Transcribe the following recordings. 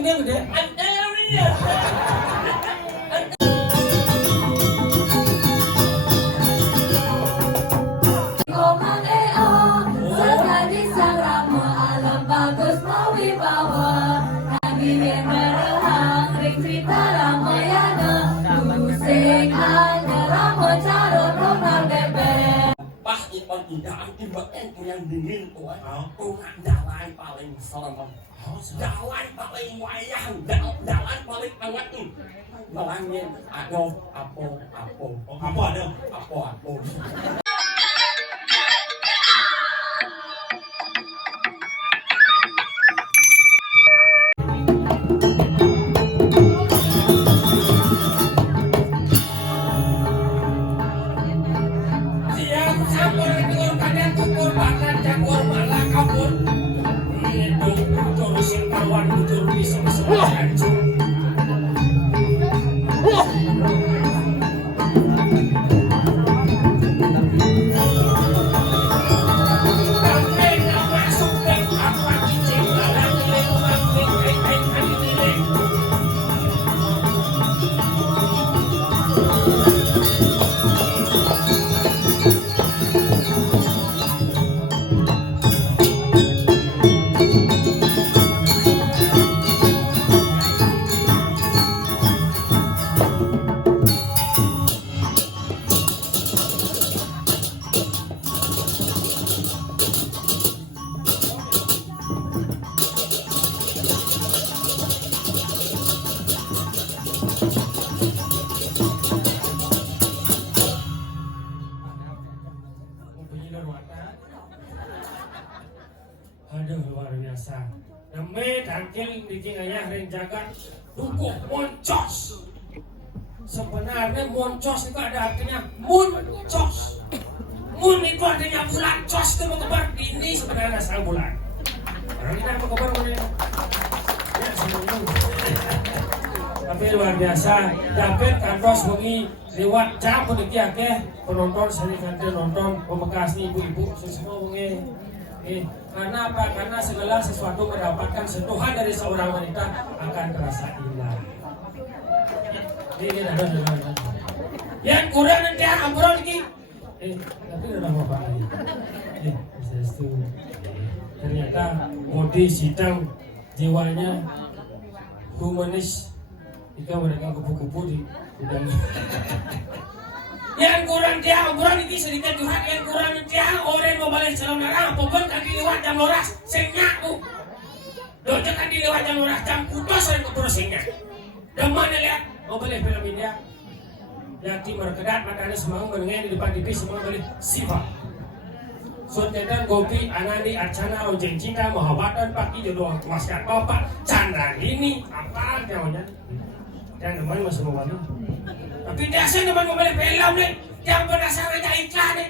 dia gede. Ada dia. Komang sekali sang rama alam bagus mawibawa. Nagingin merehang ring cerita Ramayana. Musik hanya rama carut romang bebek. Pas ikon tidak tiba-tiba yang dingin tuh, tungan jalan paling serem, jalan paling wayang, jalan paling hangat tuh. Melangin, aduh, apa. Aduh luar biasa. Neme tangkil bikin ayah ring jagat dukuh moncos. Sebenarnya moncos itu ada artinya muncos. Mun itu artinya bulan, cos itu mengebar. Ini sebenarnya sang bulan. Orang kita mengebar mana? Ya sebenarnya. Tapi luar biasa. Dapat kantos bengi lewat jam peniki akeh penonton sering kantor nonton pembekas nih ibu-ibu semua bengi. Karena apa? Karena segala sesuatu mendapatkan sentuhan dari seorang wanita akan terasa indah. Ini ada. Yang kurang nanti amburan lagi. Tapi udah apa lagi? Itu ternyata modi sidang jiwanya humanis. Jika mereka kupu-kupu di udang. Yang kurang dia amburan ini sedikit curhat. Yang kurang dia orang mau balik calon darah. Pokoknya kan dilewat jam loras senyak bu. Dojo kan dilewat jam loras jam putus orang keburu senyak. Demana lihat mau balik film India. Yang merkedat matanya semua menengah di depan TV semua balik sifat. Suntetan gopi anandi arcana ojeng cinta mahabatan paki jodoh masyarakat bapak canda ini apa namanya? Dan teman masih mau balik. Tapi dasar teman mau balik film nih. Yang berdasar aja iklan nih.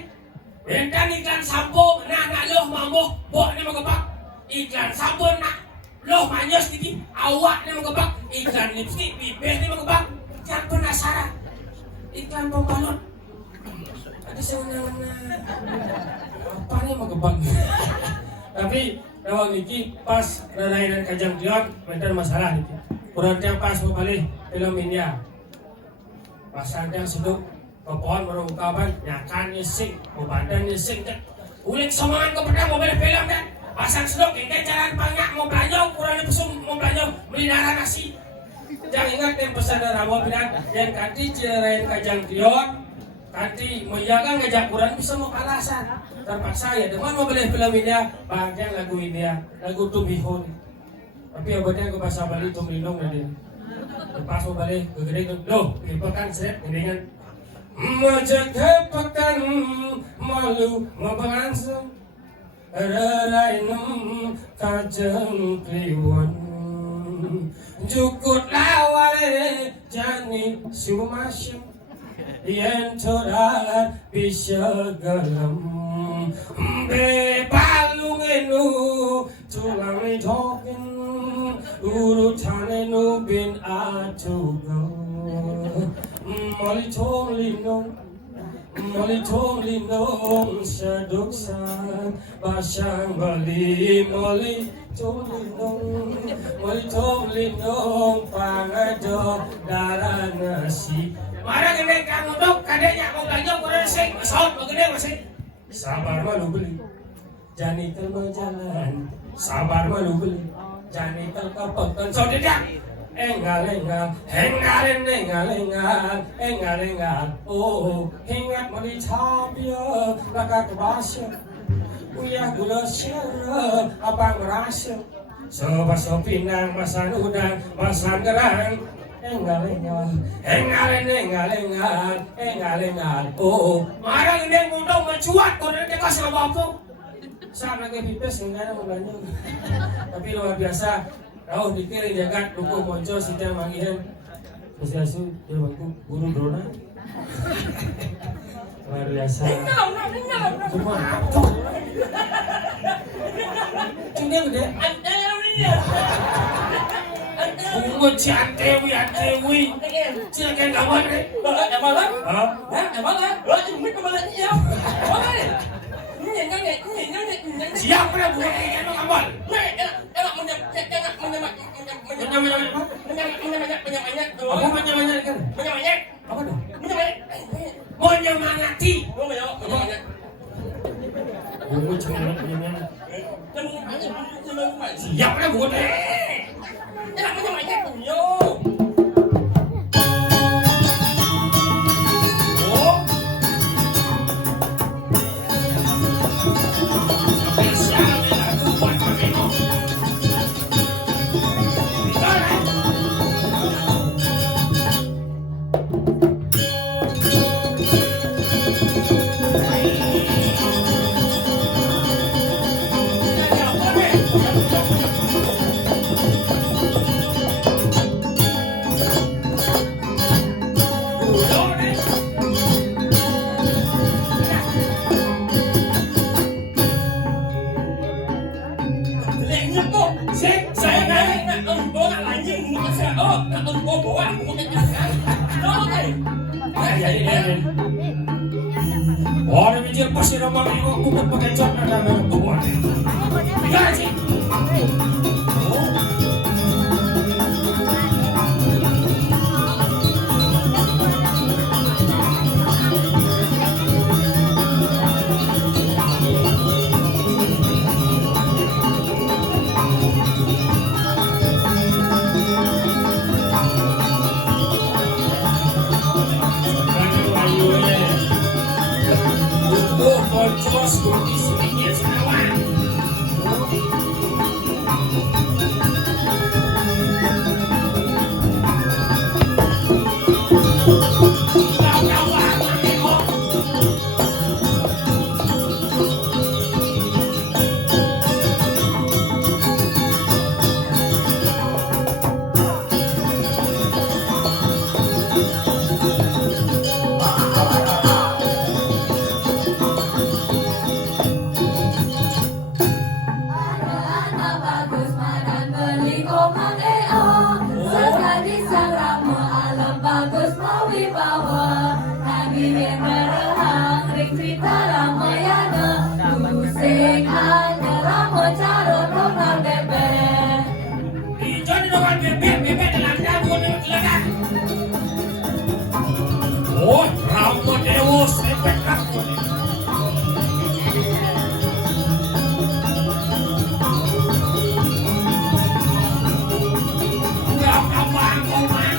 Bentar iklan sampo nak loh mambo bok ni mau gebak. Iklan sabun nak loh manyos gigi awak ni mau gebak. Iklan lipstick bibir ni mau gebak. Yang penasaran. Iklan pembalon. Ada sewenang-wenang. Apa nih mau gebang? Tapi rawang niki pas relainan kajang kion bentar masalah niki. Kurang yang pas mau balik film India. Pasal yang seduk ke pohon baru kawan nyakan nyesing, badan nyesing kan. Ulik semangat ke pedang mau balik film kan. Pasang seduk ini jalan banyak mau belanja kurang pesum mau belanja beli darah nasi. Jangan ingat yang pesan dari Rabu bilang yang kanti cerain kajang kion kanti menjaga ngajak kurang bisa mau alasan terpaksa ya teman mau beli film India bagian lagu India lagu Tumihun tapi obatnya ke bahasa Bali Tumilong nanti lepas mau balik ke gede loh pekan set dengan menjaga pekan malu membangsa Rainum kajang kliwan Jukut lawale jani sumasyum Yen torat bisa galam Be balungenu tulang tokin Urutanenu bin atugo Mali tolino Molitong linong sa duksan Basyang bali molitong linong Pangadok darah nasi Marang gede kang udok kadenya kau ganjong kurang sing Masahot mo gede masih Sabar malu beli Jani jalan Sabar malu beli Jani kapokkan so dedak Engal oh hingat mali tabia laka kebasya uyah gula syara abang merasa soba pinang masan udang masan gerang engal oh marang ini ngundang mencuat kau nanti kasih apa saat lagi pipes enggak ada mulanya tapi luar biasa. Kau dikirim jagat buku muncul setiap mangihan Kesiasu dia bangku guru drona luar biasa cuma apa cuma gede bungut si antewi sila kayak gawan deh siapa yang bukan kayak gawan menyemangati siapa yang bukan orang mikir pasti ramah ini bukan pakai cat ada buat. Ya sih. Terus kunci sedikit senawan. Oh, Rama Dewa sepet aku. Berapa bangkong man?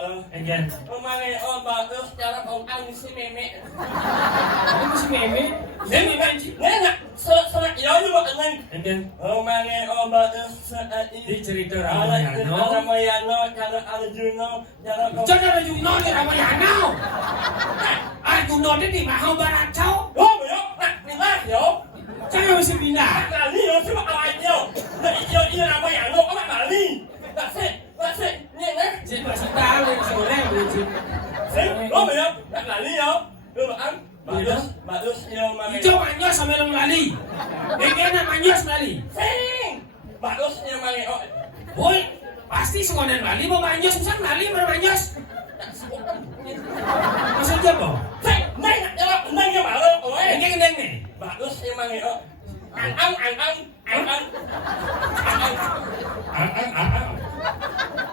baru. Again. Memangnya baru secara orang si meme. Ano si Meme? Meme ba yun? Nena, sa iyo ba ang Again. memangnya baru sa Di cerita Ramayano, Ramayano. Ramayano, cara Arjuna, cara Diyan na yung no ni Ramayano. Arjuna din di mahal barat tao. Oh, yo, nila yo. Diyan na si Bina. Kali yo cuma awal yo. Na iyo iyo Ramayano, apa kali? That's it. Nena. Si Pasita rin si Orel. Oh, yo, kali yo. Dumaan. Bagus yo mami. Ito manyos sa merong lali. Bigyan na manyos lali. Sing. Bagus yo mami. Oh. Hoy, pasti sekonan lali mo manyos. Misang lali mo manyos. Maksudnya po? Sing, neng yo baru. Oh, Bigyan neng eh. bagus yo mami. Oh. Ang.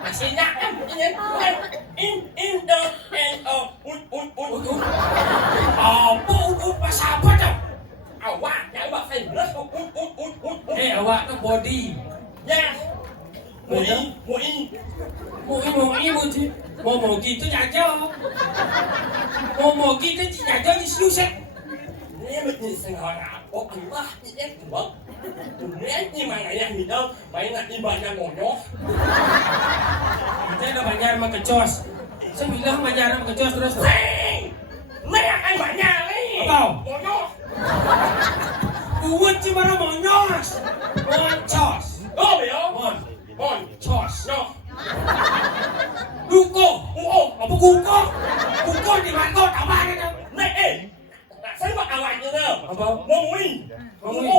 Masihnya in the end of Apa uut pasapa daw? awak yang buat saya belas Eh, awak na body. ya mui Mo gitu jaja. Mo gitu jaja di siusek. ini mesti sengaja oh Allah ini buat ini mana yang hidup main nak ibadah ngono Kita na banyak makacos. Saya bilang banyak makacos terus. sing mereka kan banyak nih Apa? ngono Uut si bara monyos. Moncos. oh yo mon Chos. no Duko. oh Apa kuko? Kuko di mana tama na. nih saya buat awak je tu Apa? Mui ngono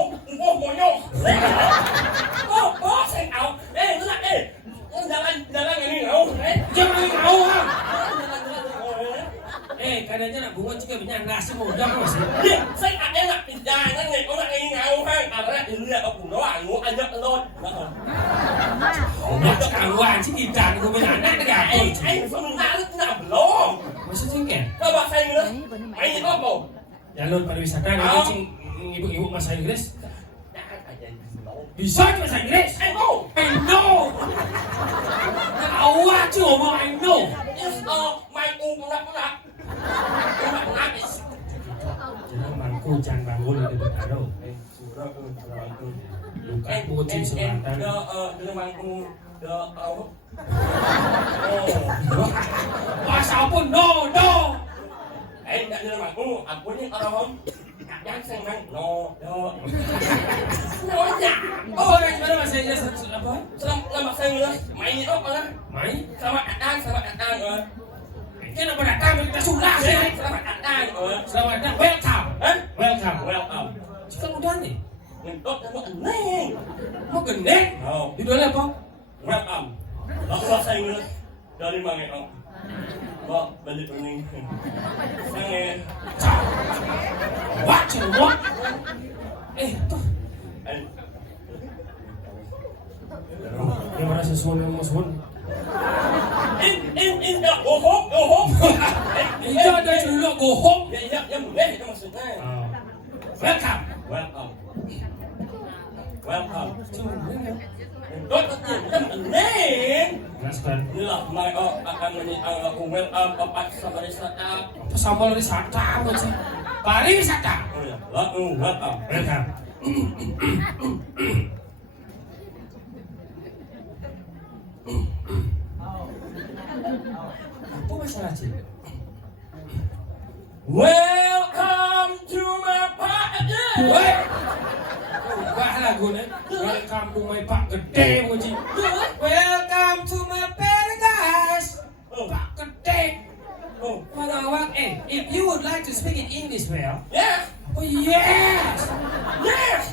oh saya tahu lu nak jalan ini kau Jangan kau ha. jalan Kadangnya nak bunga juga banyak nasi mau udah masih. Dia, saya ada nak pindah ni, orang ini ngau kan, ada ini aku doang, aku ajak telur. Nak kawan sih kita ni kau banyak nak dia. Sebenarnya nak belum. Maksudnya kan? Coba saya ni, main apa? Jalur pariwisata ni kucing ibu-ibu bahasa Inggris. Bisa bahasa Inggris? I know. Awak tu ngomong I know. Main unak-unak. Unak-unak. Jangan bangku jangan bangun di dekat aro. Bukan kucing selatan. Dia mangku, dia apa? Bahasa apa? No. Tak dia mangku, aku ni orang yang senang no. Nonya. Oh, orang mana bahasa Inggris apa? Selamat saya main apa lah? Mai? Selamat datang. Kenapa datang kita sudah sih? Selamat datang. Selamat datang. Welcome. Welcome. Welcome. Jika mudah ni. Untuk kamu aneh. Mau gendek? Oh. Judulnya apa? Welcome. Aku bahasa Inggris dari mana kau? Kau balik ini. Sangat. What you want? Tuh. Dia merasa suami mau suami. In the home. Itu ada dulu go home. Ya boleh itu maksudnya. Welcome. Welcome. Untuk kita aneh. Jelaskan. Inilah mereka akan welcome Bapak sama wisata. Sambal wisata apa sih? Pariwisata. Oh ya, welcome. Welcome. Apa masalah sih? Welcome to my party. Woi. Ubah lagu ni. Welcome to my pak gede puji. Welcome to my paradise. Pak gede. Oh, Awak, if you would like to speak in English well. yes. Oh yes.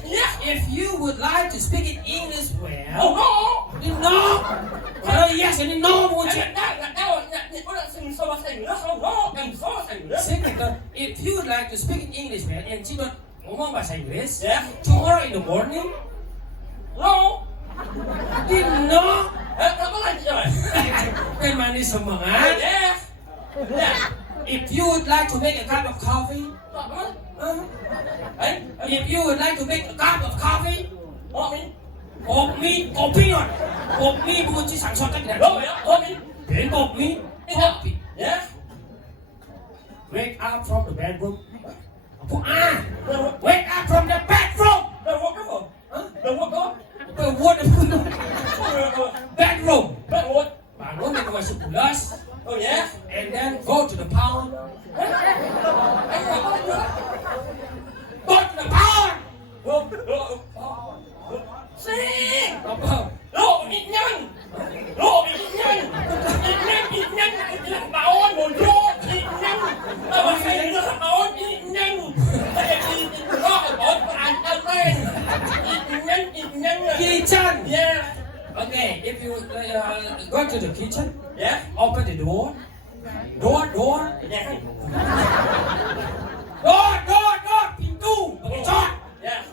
Yes. If you would like to speak in English well. Oh, no. Ini no. Kalau yes ini no puji. Nggak tahu. Orang sing sama saya nggak tahu. Yang sama saya nggak. Second, if you would like to speak in English well, and tidak ngomong bahasa Inggris. Yeah. Tomorrow in the morning. No. Di no. Apa lagi coba? Kan manis semangat. Yes. Yes. If you would like to make a cup of coffee. If you would like to make a cup of coffee. Bột mì, cột mì rồi. Bột mì puji sản xuất cách này. Đúng rồi, bột mì. Đến bột mì. Copy. Yeah. Wake up from the bedroom. Ah! Đâu Wake up from the bedroom! có không? Đâu có. The what? Bedroom! Đâu. Bangun di bawah 11 Oh yeah. and then go to the pound. Go to the pound! Xí. Apa? Lộ bị nhân. Làm bảo ơn ngồi vô bị nhân. Mà phải làm bảo ơn bị nhân. Tại vì nó ở bàn ăn lên. Bị nhân. Kitchen! Yeah. Okay, if you go to the kitchen, Yeah. open the door. Door. Yeah. Door! Pintu! Pakai cot!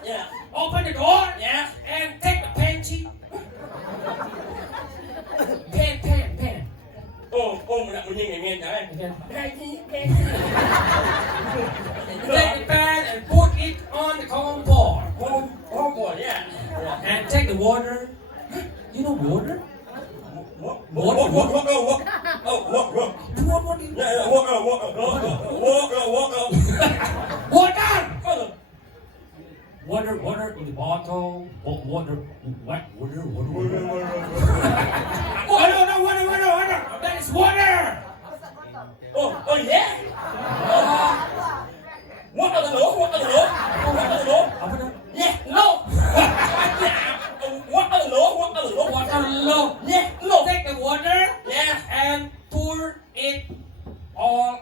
Yeah. Open the door Yeah. and take the pencil. Pen. Ôm lại một nhìn nghe đấy. Okay. Take the pen and put it on the common pot. Ôm của yeah. And take the water. You know water? Walk. What? Yeah, Water! Water in the bottle. Water. What? Water. Oh no, water. That is water. Oh yeah. What are the law? Apa dah? Yeah, no. What are the law? Water low. Yeah, no. Take the water Yeah. and pour it all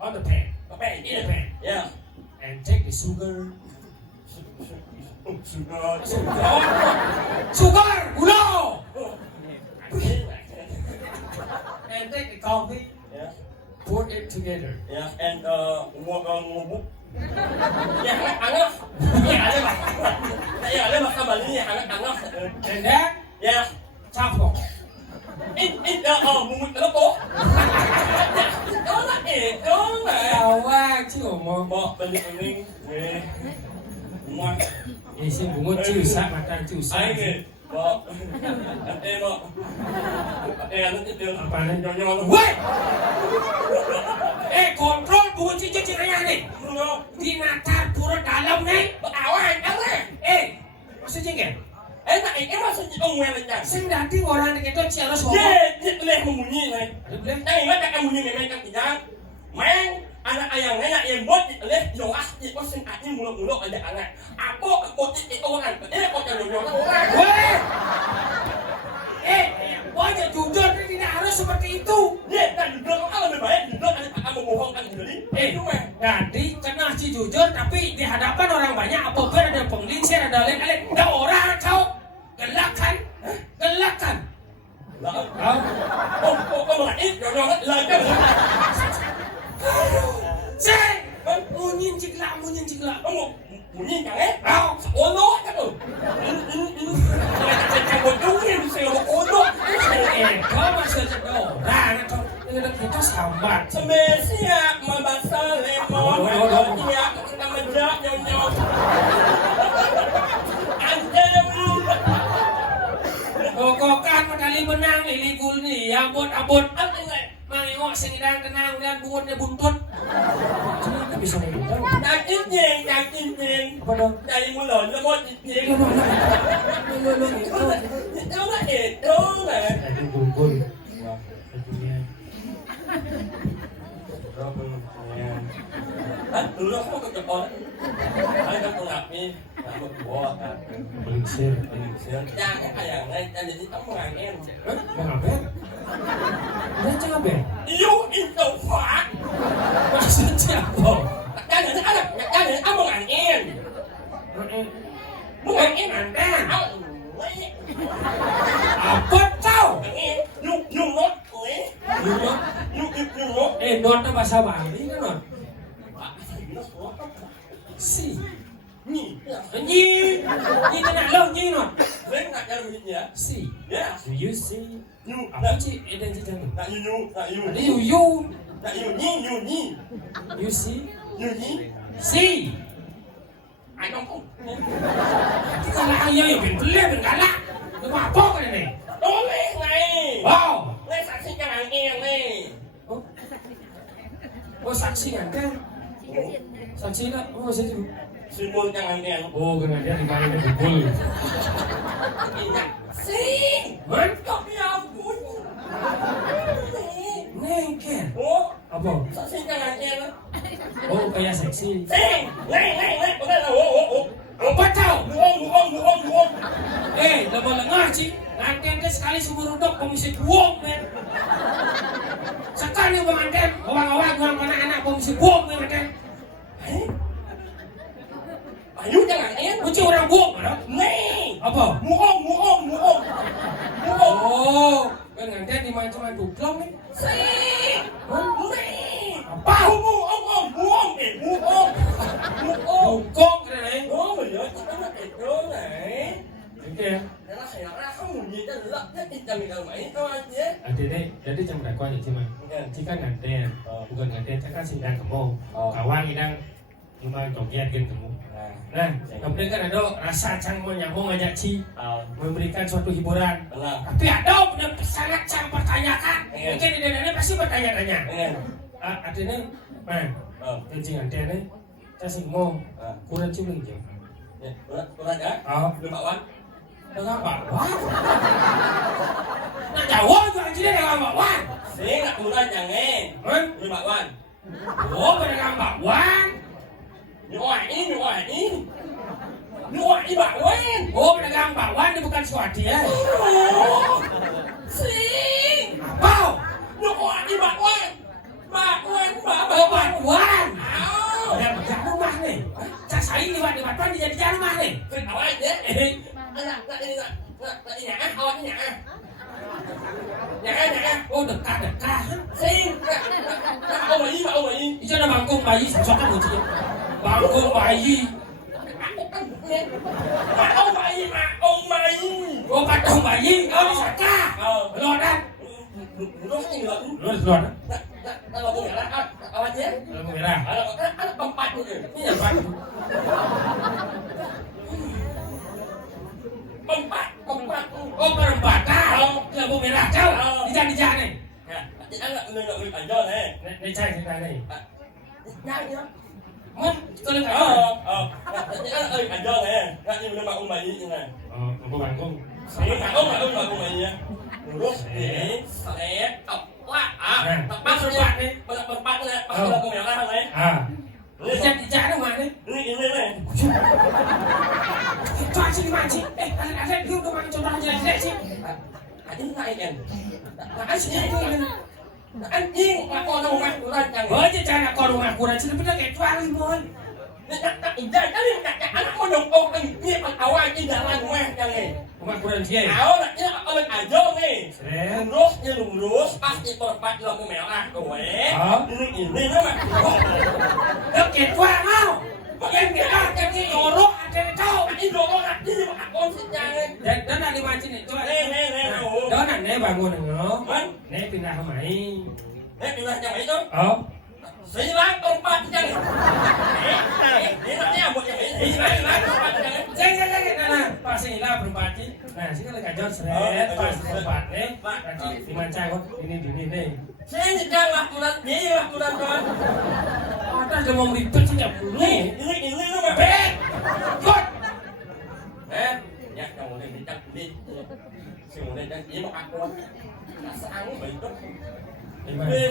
on the pan. Okay, In the pan. yeah. And take the sugar. Sugar. Sugar! Gula! And take the coffee. Yeah. Pour it together. Yeah, and ngubuk. Ya, hangat. Ya, ada makan ini hangat. And then Ya, campur. mumut apa kok? Đó là Awak cium mau. Bo beli ini. Ngoan. Isi bunga cium sak makan cium Ai sak. ke? Bo. Bo. Nanti dia Apa ni? nyonyol. Wait! Kontrol bunga cincin ni. Di natar pura dalam ni. Awan, awan. Maksudnya kan? Enak, maksudnya ông nghe là chẳng. Saya nanti orang ni kita ciara semua. Dia leh membunyi ni. Ada boleh? Đây là các bunyi này kan tidak. Mang anak ayang nenek yang buat leh yoah itu sen ati mulu-mulu ada anak. Apa itu orang? Kau jangan orang. Weh! Banyak jujur ni tidak harus seperti itu. Dia kan jujur kalau lebih baik jujur ada akan membohongkan jadi. Jadi kena si jujur tapi di hadapan orang banyak apapun ada penglingsir ada lain-lain. Ada orang kau gelakan. Kau mengait nyonyol lagi kan? Cek! Munyin cikla. Kamu bunyi kan? Kau Ono kan tu. Macam bodoh ni saya ono. kau masih ada orang kau dengan kita sambat. Semestinya membasa lemon. Ya, kita menjak nyonyol. Kokokan medali menang lili gul ni abot mangingok sengidang tenang dan buunnya buntut. Cuma bisa gitu. Đang chín nhiên. Apa dong? Dari mulut nó một chín. Nó là itu này. Itu gul. Dulu aku ke Jepang. Ada kan pengapi, aku buat. Pelingsir. Jangan kayak này, jadi kamu ngangen. Ngapain? Dia cabe. Yêu itu fak. Maksudnya apa? Jangan kamu ngangen. Bukan ngangen. Apa tau? Yung not, yung not. Not itu bahasa Bali kan not? Si. Nyi. Nyi kena lo nyi not. Lên ngạc ra được nhỉ? Si. Yeah. Do you see? You. Apa sih identitas? Nak you. Ada you. Nak you nyi. You see? You nyi. Si. Ai không không. Kita lah ayah yang ben galak. Lu apa kan ni? Đó lên này. Wow. Lên sản sinh cho hàng em này. Oh saksi nganten. Saksi lah, oh saksi. Simbol nganten. Oh nganten di kali ini bubul. Iya. Sing. Mantap ya ampun. Nengken. Oh, Apa? saksi nganten. Oh kayak seksi. Sing. Neng. Udah lah. Oh. Apa tau? Buong. Lama lengah sih. Nganten teh sekali seumur hidup komisi buong men. Sekali bang nganten, awang-awang anak-anak komisi buong men nganten. Ayo jangan nganten. Kunci orang buong mana? Neng. Apa? Muong. Oh, kan nganten di macam duplong nih. Sing. Neng. Apa? Muong. Bungkong kira nih. Oh, ya, kita nak itu nih. Oke ya. Karena saya kamu dia lah, dia tidak minum air tuh aja. Adene, jadi jam berapa aja cuma? Jika nganten, bukan nganten, kan sidang kamu. Kawan idang cuma joget kan kamu. Nah, kemudian kan ada rasa cang mau nyambung ngajak Ci memberikan suatu hiburan. Tapi ada punya sangat cang pertanyakan. Mungkin ide-ide pasti bertanya-tanya. Adene, man, kencing antene, saya mau kurang cium lagi. Kurang ya? Belum bawa. Dengan bakwan. Nak jawab tu anjir dengan bakwan. Saya nak kurang jangan. Belum bawa. Oh, dengan bakwan. Nyuai ini bakwan. Oh, pedagang bakwan dia bukan Swati ya. Sing. Apa? Nyuai bakwan. Oh, bakwan. Yang di rumah nih. Cak saya di bakwan dia di rumah nih. Awak je. Nak ini awaknya. Jangan. Oh, dekat. Sing. Nak bayi. Itu ada bangkung bayi, sosok kan kunci. Bangkung bayi. Ông bayi. Oh, patong bayi. Oh, di sana. Lodan. Lodan. Kalau punya awak je. Lampu merah. Ada tempat tu. Ini apa? Empat. Oh, perempatan. Lampu merah. Kau di jalan nih. Kita nak beli aja ni. Ini cai cerita nih. Jangan ya. Mun, kalau nggak Kita nak beli aja ni. Nak ni beli mak bayi ni. oh, lampu bangkung. Ini mak bayi ya. Lurus ni. Saya Maksudnya nih. Tempat ni. Pasal aku merah ni. Di jalan mana? Ini. Cai sini mancing. Ada dia udah mancing orang jelek sih. Ini nak ikan. Anjing, aku nak rumah kurang jangan. Oh, je jangan kau rumah kurang sini benar kayak tuan boy. Jadi anak mau dongkong ni awal ni jalan rumah jangan. Rumah kurang dia. Awak nak ni awak aja ni. Seren. Lurus pasti tempat lampu merah kowe. Ini nama. Dah kayak tuan mau. Yang kita jadi dorong ada kau. Ini dorong nak ni aku jangan. Dan nak dimancing itu. Đó là nè bà mua đừng ngó. Nè pindah ke mai. Pindah yang itu. Silang tempat jangan. Ini nak buat yang ini. Silang tempat jangan. Jangan. Nah, pas silang berempat sih. Nah, sini lagi kajor seret. Pas tempat nih. Nanti dimancang kok. Ini nih. Saya sedang lakukan kawan. Ada yang mau ribet sih nggak perlu. Ini nama. Kut. Ya kamu ni minta ni. Kemudian dan dia mau aku sang baik.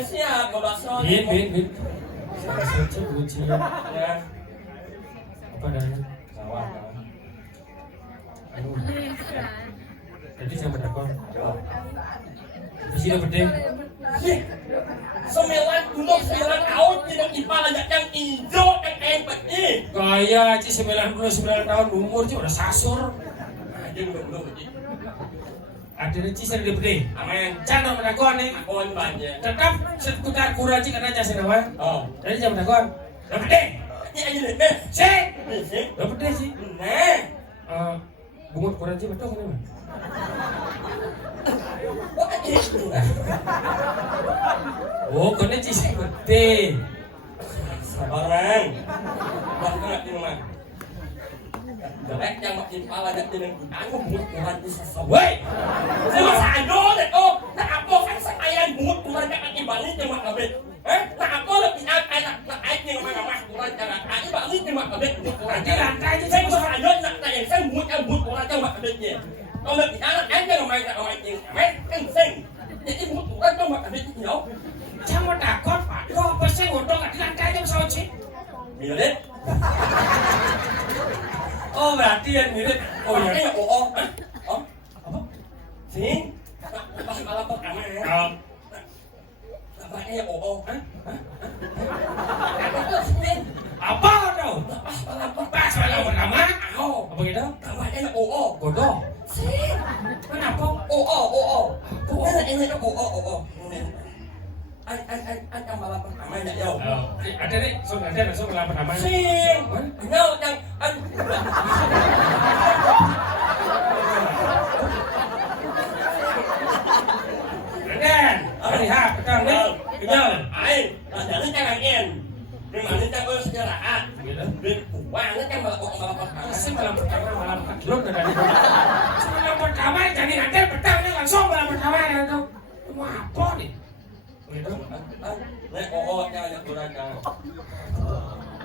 Siap bahasa. Bin. Saya kunci. Ya. Apa dah? Sawah. Jadi saya berdakon. Di sini penting. 9 tahun tidak ipal aja yang hijau yang putih. Gaya sih 99 tahun umur sih udah sasur. Dia belum putih. Ada reci saya di putih. Amin. Jangan berdakon nih. Kon banyak. Tetap seputar kurang sih karena jasa nama. Jadi jangan berdakon. Dapat deh. Ini aja deh. Sih. Dapat deh sih. Nah. Bungut kurang sih betul kan? Oh, kena sih gede. Sabaran. Buat enggak di rumah. Jelek yang makin pala dan dengan tanggung bungut kurang bisa sawai. Sama sado deh oh. Nah apa kan sekalian bungut kurang jangan dibalik cuma kabeh. Nah apa lebih akan mày là mày gì mày cái gì để cái một cái trong mặt này cũng nhổ Jangan mau takut, Pak. Kok apa sih ngomong nggak dilangkai yang sama sih? mirip Oh, berarti yang mirip. Oh cái ya. là ồ apa sih malah pertama ya apa cái ồ Apa kau? Pas malam pertama. Apa gitu? apa cái là ồ Bodoh. sih Kenapa? ồ ini nó ồ anh trong malam pertama ya yo Ada nih, ada langsung malam pertama. sih no yang anh Dan, lihat, petang nih. Kenyal. ai là dẫn đến trang em nhưng mà đến trang ơi sẽ là à Gitu. đến quang đến trang malam pertama Masih malam pertama, malam kedua udah dari. Malam pertama jadi nanti petang nih langsung malam pertama ya tuh. Mau apa nih? Gitu. nè ồ cho nhận tôi ra cho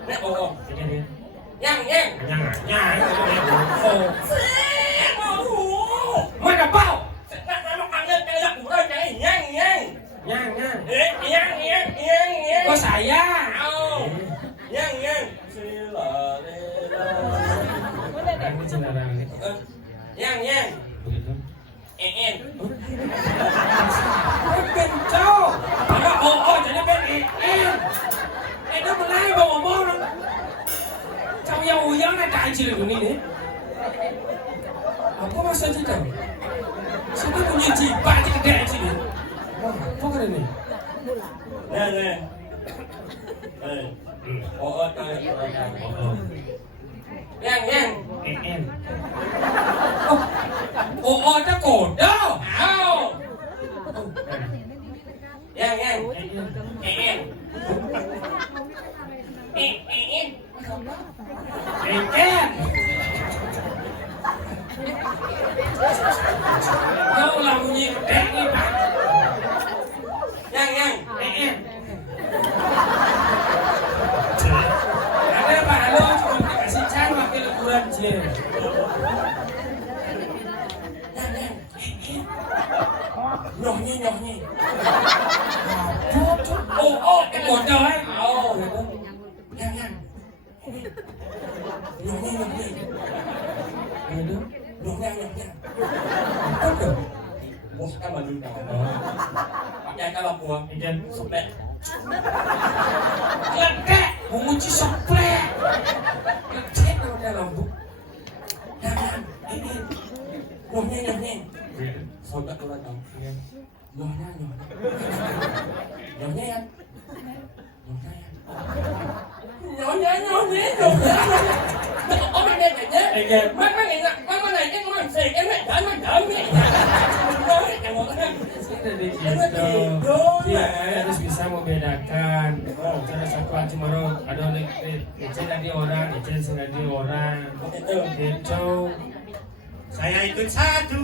nè ồ Ini dia. nhang nhang Nyang. Oh. ồ Mana bau? nó ăn lên cái giặc của đây cái nhang nhang Nyang. nhang Oh saya. nhang nhang Ini cenderung. nhang nhang Begitu. em Bencau. Ada jadi BEM. Itu mulai bawa ngomong. Trong yang uyang này đại chỉ được ini nih. Apa masa itu? Siapa punya jibat yang gede sini? Wah, apa keren nih? nè nè ồ cho nhận tôi ra cho nhang nhang EN. Oh, ada kode. nhang nhang EN. em EN. Kau lah bunyi gede nih, Pak. nhang nhang EN. Ada Pak Halo cuma dikasih can wakil liburan Jir. nhỏ nhẹ Cái cột đâu ấy? nhang nhang nhỏ nhẹ nhỏ nhẹ một cái mà đi đâu pakai kalau gua Ikan sobek Lengkek, mengunci soplek. Ngecek udah lampu. jangan ini nyonya sobek ulang dong nyonya nyonya orang dia aja mana này cái con xì cái mẹ đỡ mẹ nói cái một cái Gitu. Dia harus bisa membedakan antara satu haji marok ada Ecen tadi orang, Ecen tadi orang. Gitu. Saya ikut satu.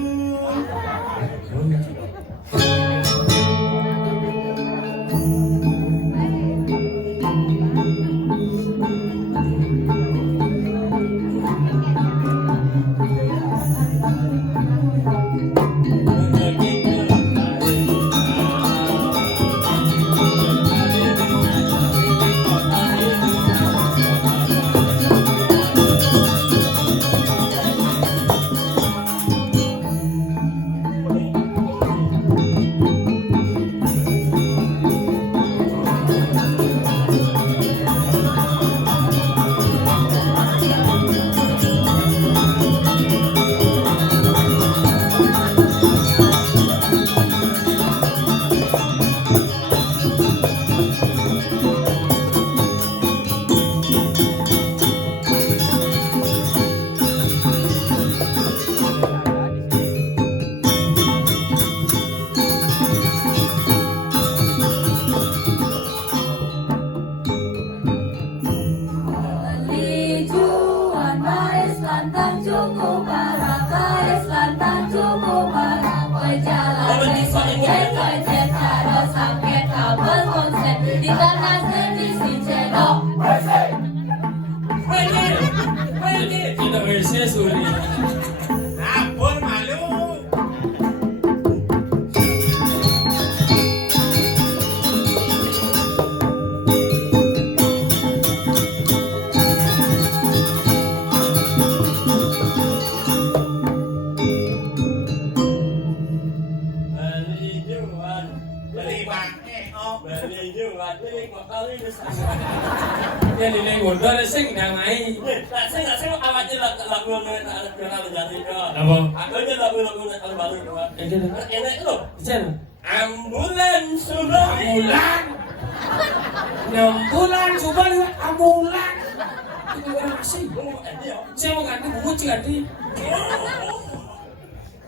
Tidak bisa suri. Ampun malu. quả kali đi sao? Dia nilai bodoh ada sing nggak main. Nggak saya awal aja lagu yang terkenal jadi kan. Apa? Akhirnya lagu kalau baru kan. Enak itu. Jen. Ambulans sudah. Ambulan. 6 bulan coba lihat ambulan. Itu orang asing. Saya mau ganti bunga ganti.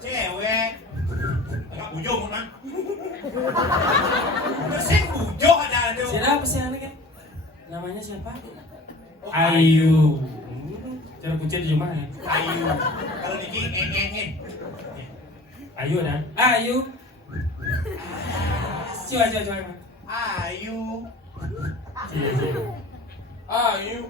Cewek. Agak bujung kan? Mesin bujung ada tuh. Siapa sih aneh kan? Namanya siapa? Ayu. Cara kucing di mana? Ayu. Kalau Niki Ayu dan Ayu. Coba. Ayu. Ayu.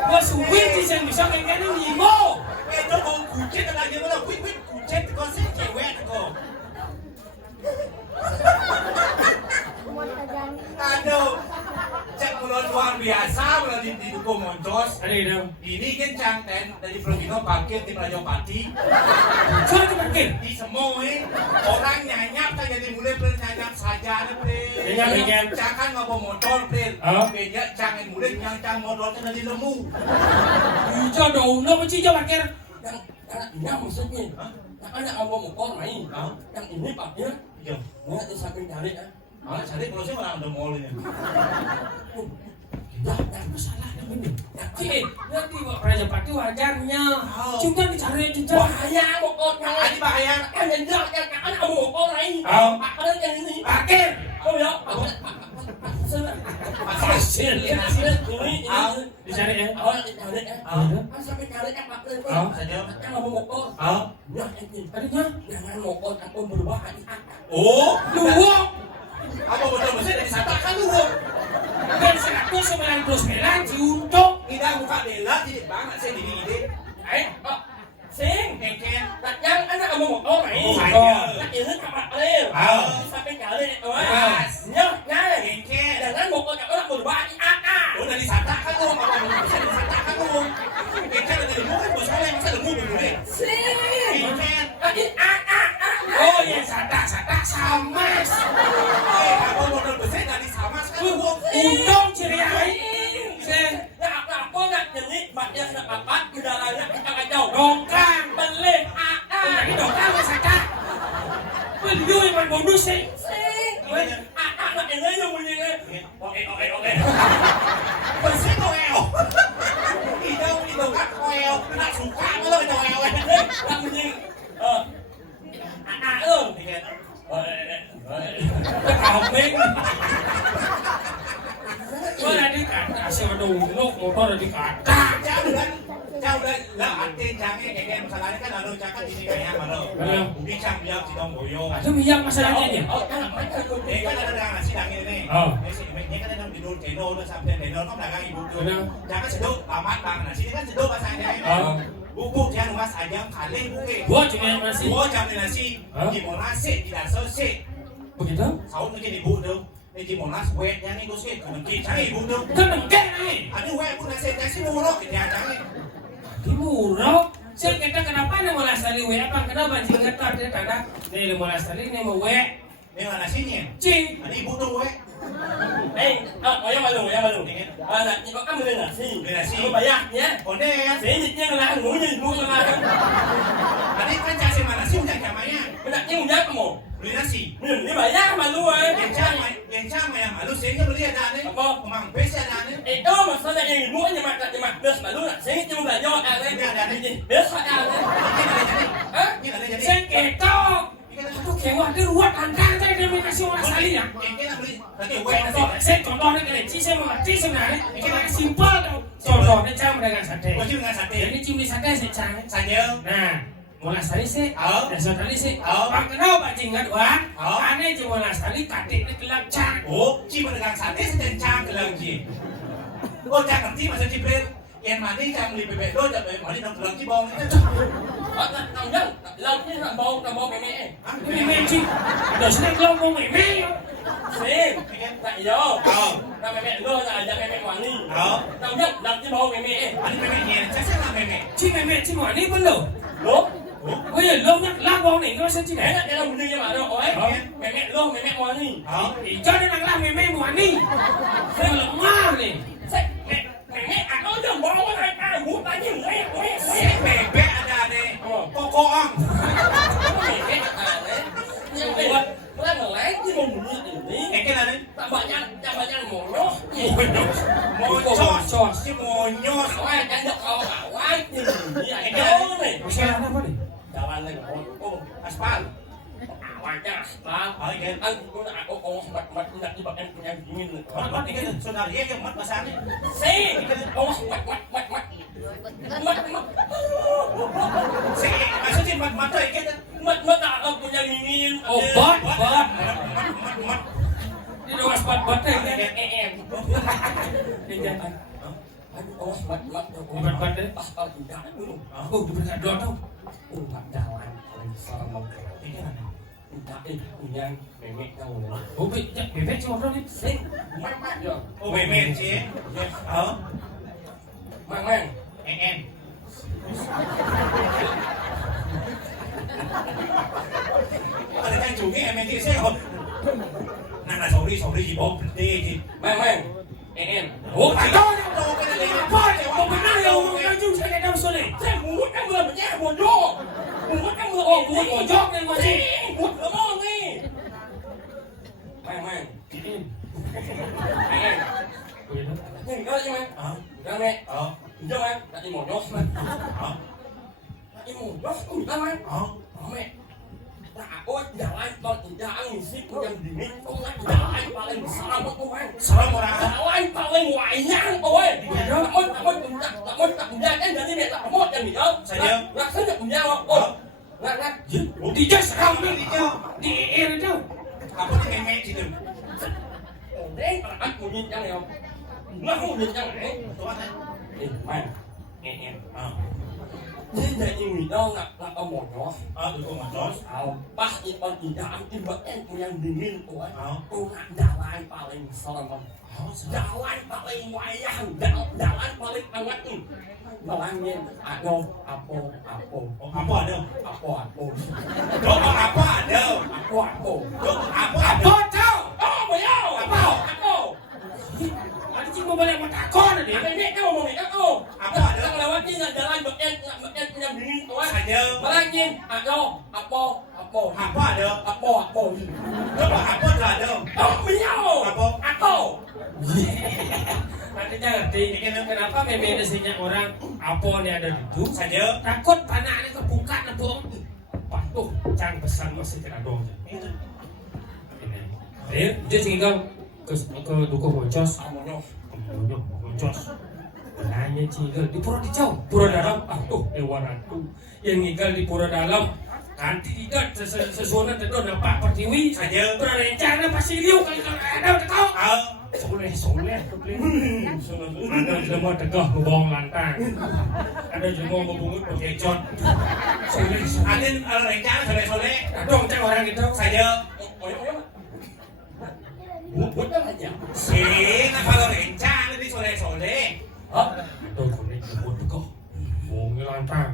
Gua suwi sih yang bisa kayak gini ngimo. Itu mau kucing lagi mana? Kucing kau sih cewek kau. Aduh, cek mulai luar biasa mulai di duku moncos. Ada dong. Ini kan canten dari Filipino parkir di Prajopati. Coba parkir. Di semua orang nyanyap saja di mulai nyanyap saja nih. Nyanyap. Jangan ngapa motor pil. Oh. Beda jangan mulai yang motornya dari lemu. Bisa dong, lo mesti coba parkir. Yang maksudnya, yang ada awal motor main, yang ini paknya, Iya. nggak ada samping cari ya. Malah cari kalau saya malah udah mall ini. Tidak masalah ini. Cik, nanti Prajapati wajarnya. Cuma dicari juga. Bahaya motornya. Aji bahaya. Kan yang jelas yang ada awal motor main. Oh. Paknya yang ini. Parkir. Oh ya, Hasil. ini. Dicari ya. Oh, dicari ya. Kan sampai cari yang paknya. Oh. Saja. Yang awal motor. Oh. Ya, ini. Tadinya. Jangan motor atau berbahaya. Oh, Luwak. apa betul betul dari sana kan lu? Dan 199 diuntung. Tidak buka bela tidak banget saya di ide. Sing. Kengken. Yang ada awal motor main. Oh, banyak. Yang ini kapaknya. Oh. Sampai cari. Mas. Nyoknya. Kengken. Jangan motor yang orang berbahaya. Oh dari sana kan lu apa bisa dari sana kan lu? Kengken dari lu kan bos saya masa lemu boleh. Sing. Kengken. Lagi Oh ya sata sama. Apa modal besar dari sama sekali gua. Untung ciri ai. Sen Nak apa nak jenis maknya nak apa kendalanya kita kacau. dongkang. Beli Ini dongkang ya sata. Beliau yang bonus sih. Sing. Nak ini yang beli. Oke. Besar koel. Itu kan koel. Nak suka lo itu koel. Nak beli. Ơn. Kameng. Gua tadi kata asal dulu motor dikata. Jauh lah arti jangan kayak masalahnya kan lalu cakap di sini kayak mana? Bincang biar si dong boyo. Itu yang masalahnya nih. Kan Ada nasi dangin ini. Ini kan ada di dulu channel sampai channel kan dagang ibu tuh. Jangan sedot tamat bang. Nah sini kan sedot pasangnya. Buku jangan mas ajang kali buke. Gua cuma nasi. Gua jangan nasi. Di nasi tidak selesai. Begitu? Sau nó cái đi bộ đâu, đi chỉ một lát quẹt nha, đi cô sẽ còn đi trái đi bộ đâu. Kan enggak nih. Ada quẹt pun nasi nasi murah ke dia jangan. Murah. Saya kata kenapa nih mau lastari we apa? Kenapa anjing kata dia kata nih mau lastari nih mau we. Ini mana nasinya? Cing. Ada ibu tuh quẹt. yang malu. Nak ni kau kan beli nasi. Beli nasi. Kau bayar ya. Konde ya. Sedikitnya lah, nunggu lah. Tadi kan cari mana nasi udah jamanya. Nak ni udah kamu. Beli nasi. Ni bayar malu Yang yang malu sehingga beli ada nih. Apa? Kemang besi ada nih. Itu masalah yang ilmu aja mak bes malu nak. Saya cuma belajar ada ni. Bes ada. Ini ada jadi. Saya kata aku khawatir ruwet antara saya dengan nasi orang aslinya. Kita beli lagi quẹt nasi. Saya contohnya kayak saya mengerti sebenarnya. Ini simpel tau. Contohnya saya dengan sate. Kau cuma dengan sate. Ini cuma sate saya cari. Saja. Nah, mulai tadi sih, dasar tadi sih. Oh. Bang kenapa jingat wan? Oh. Aneh cuma tadi katik ni kelak cang. Oh, cuma dengan sate sedang cang ke lagi. Oh, jangan ngerti masa cipret. Yang mati jangan beli bebek do, jangan mati nang kelang cibong itu. Nang yang, laut ni nak bawa meme. Ini magic. Dasarnya kalau mau meme. Sing, tak yo. Oh. Nak meme lo nak ajak meme wangi. Oh. Nang yang, nak dia bawa meme. Ani bebek ni, saya lah bebek. Cik meme cik mana pun lo. Lo, Ôi giời, lâu nhắc lá bóng này nó sẽ chỉ Đấy để là cái đồng như mà đâu ôi. Mẹ luôn mẹ mò đi. thì cho nên là làm mẹ mùa đi. Sao là ngoa này. Mẹ ăn ơi đừng bỏ cái này ai muốn ta như thế. Mẹ bé ada nè. Cô ông. Mẹ à đấy. Nhưng mà nó đang lấy cái mồm như thế. Cái là đấy. Ta bảo nhăn mồm nó. Mồi cho chứ mồi nho. Bảo ai ăn được không bảo ai như vậy đó này. Sao nó có đi. Chào anh lên cô Aspal. Ngoài ra là Ở kìa. anh cũng đã ô mặt đặt đi bậc em chỉ nhìn Mất thì cái số nào ghét mất mà sáng đi. xe ô mặt Xe mà số trên mặt trời cái mất đã ông cũng nhìn nhìn Ồ, bớt. Mất. Đi đâu mà bớt này kìa. em Đi ra anh. anh ô mặt Bớt đấy. tao chỉ đã luôn Ồ, đừng có đón đâu. mặt đào anh sao mong Cái này. đã đi nhanh mẹ đâu rồi Ủa, bị vết cho nó đi. xe mát rồi Ô mẹ chị. mang Em. Ở đây anh chủ nghĩa em thì sẽ không. Nàng là sầu đi gì bố đi thì mang em Ủa, phải đó đâu. Thôi, một cái nào đâu mà nó chung sẽ đâu xuân này. xe muốn ăn mưa mà nhá buồn vô muốn ăn mưa Ồ, muốn của chót này mà gì. muốn nó ngon đi mang em nhìn có chứ mang ra mẹ cho mang đã đi một nhóc mà đã đi một nhóc cũng ra mang mẹ đã ôi giờ anh con chỉ ra anh ship của em thì mình không ăn giờ anh vào lên sao mà không ăn sao mà ra giờ anh vào lên ngoài nhang ôi ôi tặng ra cái giờ đi mẹ tặng một cho mình đâu là sinh nhật cùng nhau không ôi là Đi chơi sao không đi chơi. Đi em đâu. Apa ni mẹ chị đừng. đấy anh cũng nhìn ra này không nó không nhìn ra này Tôi bắt đấy. mang em thế này thì người đâu là ông một nó Tôi không mặt đó. bác thì con chỉ đã ăn tim vật em cũng đang đình nghiên của cô ngạn đào anh vào lên sao làm không đào anh vào lên ngoài hàng đào anh vào lên ăn ngắt đào anh nhiên đâu apo Apa ada? apo Đâu có apa ada. apo Đâu apa ada. Bớt đâu. mày đâu apo Anh chỉ mau balik mata con này. mày biết đâu mà mày các cô Apa ada? đang là what đi là đào anh vật em đang đình nghiên của Saja. đào anh nhiên đâu apo Apa ada? apo Đâu có apa ada. mày đâu apo Nanti jangan ngerti. Kenapa meme nasinya orang apa nih ada di itu? Saja. Takut panahnya kebuka nih bong. Patuh, cang pesan masih kena dong. Ini. Dia tinggal ke duku Moncos. Moncos. Nanya tinggal di Pura Hijau, Pura Dalam. Dewan Ratu yang tinggal di Pura Dalam. Nanti tidak sesuatu terus nampak pertiwi Saja. Berencana pasti liu kalau ada tahu. Soleh, ada semua tegah ngebong lantang, ada semua membungut berkecot. Soleh, Ada rencana soleh. dong cang orang itu. Saja. buat apa aja Kalau rencana ini soleh. Tôi còn định membungut tegah, mau ngelantang.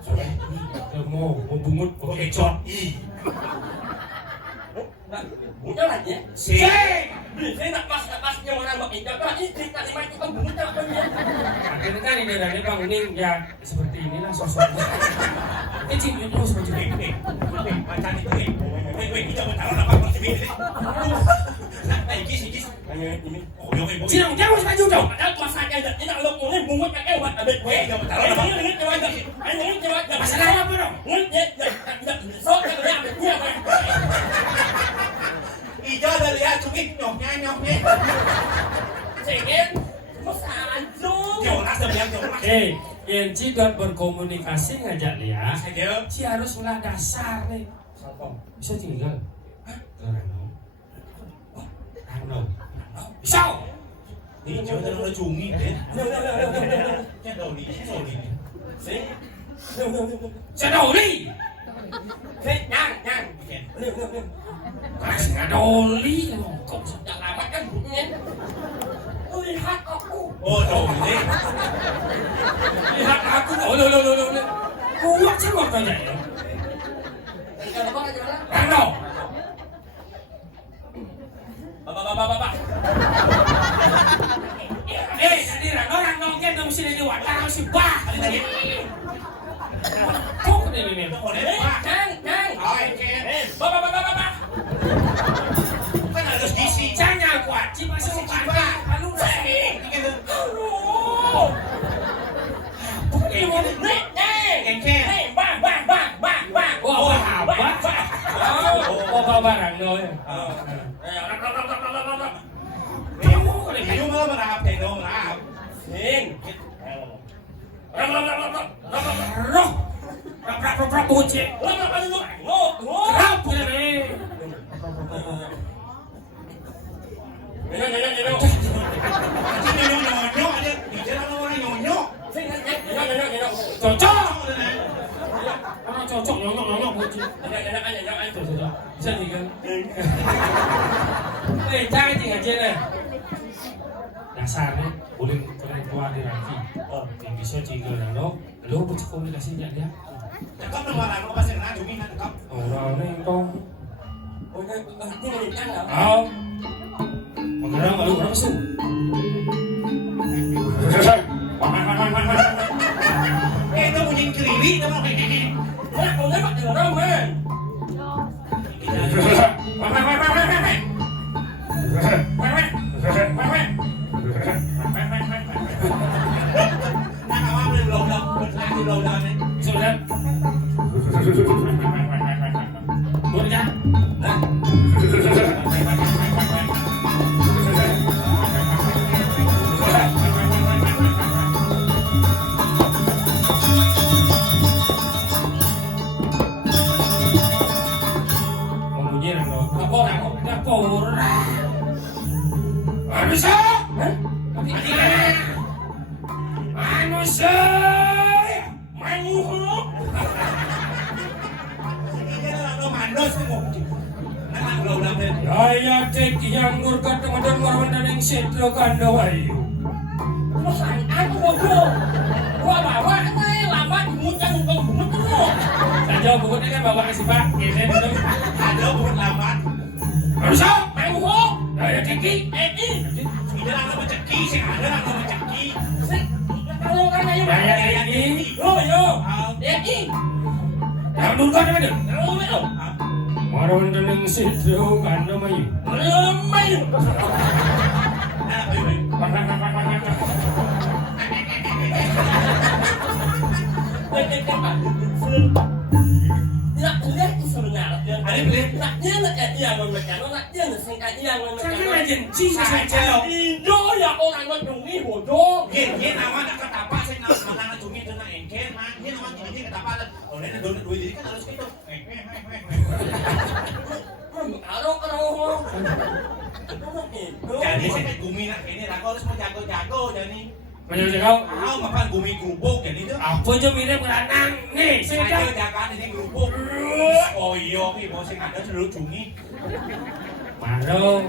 Soleh, mau membungut berkecot. buat apa aja Saya nak pas-pasnya orang bagi jaga ini cerita di mana kita bunyi tak punya. Akhirnya kan ini dari bang ini ya seperti inilah sosoknya. Ini cium terus macam ini. Macam itu. Kita bertaruh apa macam ini. Gis. Ini. Cium jauh maju dong. Ada kuasa aja. Ini kalau mulai bungut pakai buat abet gue. Ini Masalah apa dong? So dia abet gue. Ijo dari ya cumi nyoknya. Cengeng. Masalah jauh. Jolas dia jolas. Yang Cidot berkomunikasi ngajak Lia, Saja. Ci harus melah dasar nih. Bisa tinggal. Rano. Sao? Ini jauh dari cumi deh. Yang đầu đi. Sẽ đầu đi. Nhang. Sẽ đầu đi. Không Jangan lama kan bunyinya. Lihat aku. Oh, đầu đi. lihat aku. Lo. Kuat sih waktu aja ya. Kalau aja lah. Rano. Bapak. Jadi Rano kan dong sini di wadah si bah. Kok ini. Kang. Oh, engke. Bapak. Kan harus diisi. Jangan kuat, cuma semuanya. Lalu Aduh. Engke. Bang. Wah, barang doy. Minum malah merahap, teno merahap. Sing. Roh. Rap buci. Rap ini. Ini nyonyo aja. Dijalan orang nyonyo. Cocok. Orang cocok nyonyok buci. Bisa tinggal. Jangan tinggal aja deh. Dasarnya boleh keluar di ranking. Yang bisa tinggal lo berkomunikasinya dia. Cakap nomor aku pasti kena cumi nak cakap. Orang ini kau. Ini kan lah. Kau. Mengerang lalu berapa su? Itu bunyi keriwi teman. Kau dapat orang man. Nak awak boleh belum berlaki belum ni. Sudah. Sudah. Membunyi dong. Lapor. Manusia. Manusia. Ayah cek yang nurkan teman-teman warman yang setro kanda wayu. Aku bodoh. Bawa ini lama dimuncang bunga terus. Saja bukunya kan bawa kasih pak. Ini dulu. Ada buat lambat. Manusia. Mau Ayah ceki. Ini lah nama ceki, sih ada lah nama ceki. kalau kan ayo. Ayah ini. Yo. Yang nurkan teman-teman. Yo. Warman yang setro kanda wayu. Mayu. Nah, baik. Nak lihat sebenarnya. Ada boleh. Nak dia nak dia memecah, nak dia nak singkat dia memecah. Jangan jenci saja lo. Indo ya orang ngedungi bodoh. Dia nama nak ketapak saya nak makanan cumi tu nak engkel mah. Dia nama jadi ketapak. Oh, nenek donat dua jadi kan harus gitu. Kalau Jadi saya kayak gumi nak ini, aku harus mau jago-jago jadi. Menurut kau? Tahu makan gumi kerupuk jadi itu. Apa je mirip beranang? Nih, Saya saya jaga ini kerupuk. Oh iya, ini bos yang ada seluruh cumi. Marah.